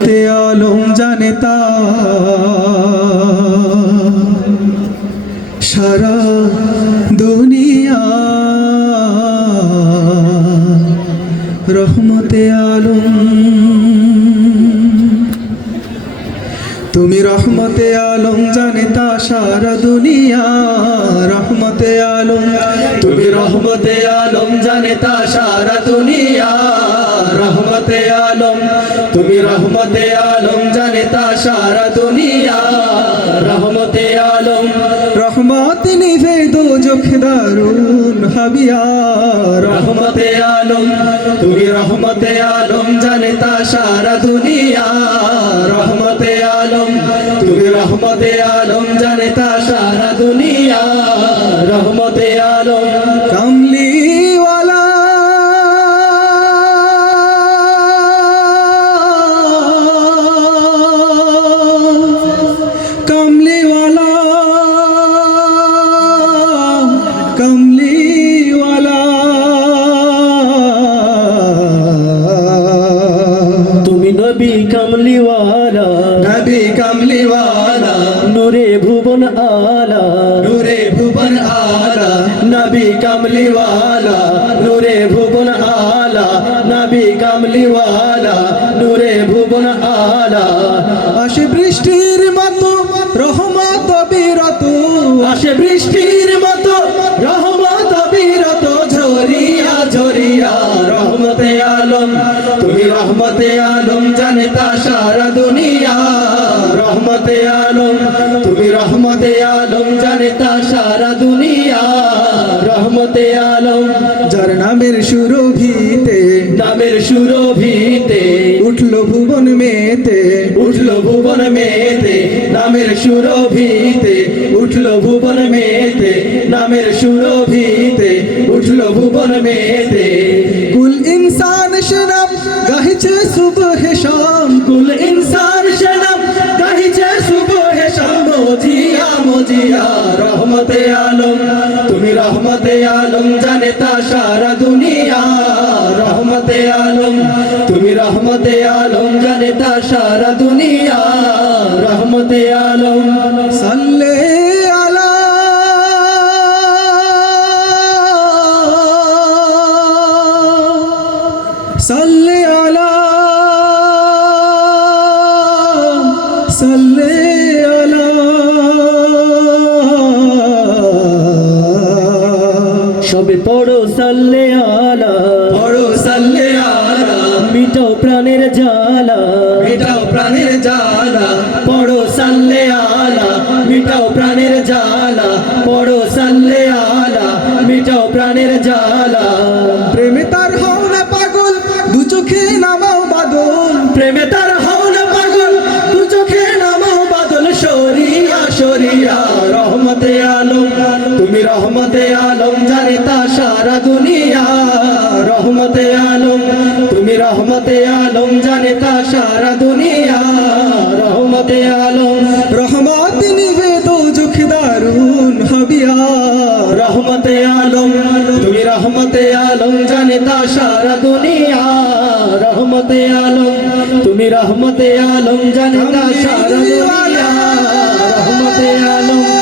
ते आलम जानता सारा दुनिया रहमते आलम तुमी रहमते आलम जानता सारा दुनिया रहमते आलम तुमी रहमते आलम जानता सारा दुनिया रहमते आलम तुमी रहमते आलम जानता सारा दुनिया रहमते आलम रहमत निभे दो जोखदारुन हबिया रहमते आलम तुमी रहमते आलम जानता सारा दुनिया रहमते आलम तुमी रहमते आलम जानता सारा दुनिया रहमते आलम कमली वाला कमली वाला कमली वाला তুমি নবী কামলিওয়ালা नबी कमली वाला নূরে ভুবন আলা नूरे भुवन आला নবী কামলিওয়ালা নূরে ভুবন আলা নবী কামলিওয়ালা নূরে ভুবন আলা আসে বৃষ্টির মতো রহমত বিরত আসে বৃষ্টির মতো রহমত বিরত ঝরিয়া ঝরিয়া রহমতে আলম তুমি রহমতে আলম জানতা সারা দুনিয়া রহমতে আলম তুমি রহমতে আলম জানতা সারা দুনিয়া রহমতে আলম যার নামের সুরভিতে নামের সুরভিতে উঠলো ভুবন মেতে উঠলো ভুবন মেতে নামের সুরভিতে উঠলো ভুবন মেতে নামের সুরভিতে উঠলো ভুবন মেতে কুল ইনসান শরব গাহিছে সুবহ শাম কুল ইনসান শরব গাহিছে সুবহ শাম মোজিয়া মোজিয়া রহমতে আলম তুমি রহমতে আলম জানতা সারা দুনিয়া রহমতে আলম তুমি রহমতে আলম জানতা সারা দুনিয়া রহমতে আলম সাল্লে আলা সাল্লে আলা সাল্লে আলা সবে পড়ো সাল্লে আলা বড় সাল্লে আলা মিটাও প্রাণের জ্বালা মেটাও প্রাণের জ্বালা পড়ো সাল্লে আলা মিটাও প্রাণের জ্বালা পড়ো সাল্লে আলা মিটাও প্রাণের জ্বালা প্রেমে তার হও না পাগল দু চোখে নামাও বাদল প্রেমে তার হও না পাগল দু চোখে নামাও বাদল সরিয়া সরিয়া রহমতে আলম তুমি রহমতে আলম জানতা সারা দুনিয়া রহমতে আলম তুমি রহমতে আলম জানতা সারা দুনিয়া রহমতে আলম রহমত নিবে দো জুখদারুন হবিয়া রহমতে আলম তুমি রহমতে আলম জানতা সারা দুনিয়া রহমতে আলম তুমি রহমতে আলম জানতা সারা দুনিয়া রহমতে আলম